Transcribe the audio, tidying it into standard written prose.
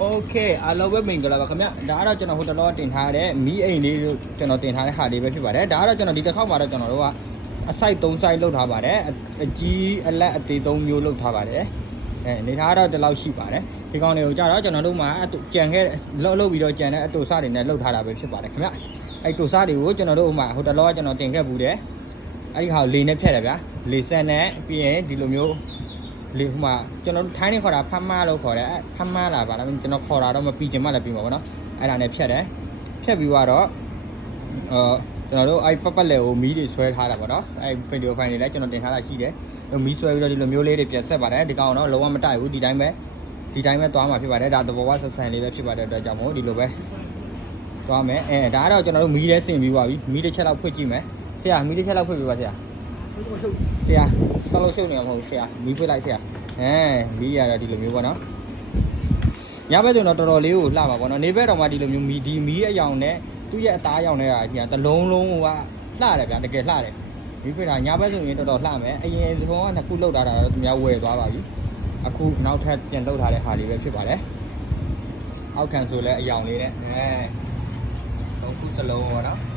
โอเคအားလုံးပဲမင်္ဂလာပါခင်ဗျဒါကတော့ကျွန်တော်ဟိုတလောတင်ထားတဲ့မီးအိမ်လေးတို့ကျွန်တော်တင်ထားတဲ့ဟာလေးပဲဖြစ်ပါတယ်ဒါကတော့ကျွန်တော်ဒီတစ်ခေါက်မှာတော့ကျွန်တော်တို့ကအစိုက်3စိုက်လုပ်ထားပါတယ်အကြီးအလက်အသေး3မျိုးလုပ်ထားပါတယ်နေထားတော့ဒီလောက်ရှိပါတယ်ဒီကောင်တွေကိုကြတော့ကျွန်တော်တို့မှာကြံခဲ့လုပ်ပြီးတော့ကြံတဲ့အတူစားတွေနဲ့လုပ်ထားတာပဲဖြစ်ပါတယ်ခင်ဗျအဲ့တူစားတွေကိုကျွန်တော်တို့ဟိုမှာဟိုတလောကကျွန်တော်တင်ခဲ့ဘူးတယ်အဲ့ဒီဟာကိုလေနဲ့ဖြတ်တယ်ဗျာလေဆက်နဲ့ပြီးရင်ဒီလိုမျိုးလေဟိုမှာကျွန်တော်တို့ထိုင်းနေခေါ်တာဖမ်းမလို့ခေါ်တယ်ဖမ်းမလာပါလားကျွန်တော်ခေါ်တာတော့မပြီးချင်မှလည်းပြီးမှာပေါ့နော်အဲ့ဒါနဲ့ဖြတ်တယ်ဖြတ်ပြီးတော့ကျွန်တော်တို့အဲ့ပတ်လေကိုမီးတွေဆွဲထားတာပေါ့နော်အဲ့ဗီဒီယိုဖိုင်တွေလည်းကျွန်တော်တင်ထားတာရှိတယ်မီးဆွဲပြီးတော့ဒီလိုမျိုးလေးတွေပြန်ဆက်ပါတယ်ဒီကောင်တော့လုံးဝမတိုက်ဘူးဒီတိုင်းပဲသွားမှာဖြစ်ပါတယ်ဒါသဘောဝဆက်ဆန်လေးပဲဖြစ်ပါတယ်အတွက်ကြောင့်မို့ဒီလိုပဲသွားမယ်ဒါကတော့ကျွန်တော်တို့မီးလေးဆင်ပြီးသွားပြီမီးတစ်ချက်လောက်ဖွင့်ကြည့်မယ်ဆရာမီးတစ်ချက်လောက်ဖွင့်ပြီးပါဆရာဆရာဆောက်လို့ရှုပ်နေမှာမဟုတ်ဆရာမီးဖွင့်လိုက်ဆရာမီးရတော့ဒီလိုမျိုးပေါ့နော်ညဘက်ဆိုတော့တော်တော်လေးကိုလှပါပေါ့နော်နေဘက်တော့မှဒီလိုမျိုးမီးအယောင်နဲ့သူ့ရဲ့အသားအယောင်နဲ့ကတလုံးလုံးကလှတယ်ဗျာတကယ်လှတယ်မီးဖွင့်တာညဘက်ဆိုရင်တော်တော်လှမယ်အရင်ဆုံးကနှစ်ခုလောက်ထားတာတော့သူများဝယ်သွားပါပြီအခုနောက်ထပ်ပြန်လောက်ထားတဲ့ဟာလေးပဲဖြစ်ပါတယ်အောက်ခံဆိုလဲအယောင်လေးနဲ့သုံးခုစလုံးပေါ့နော်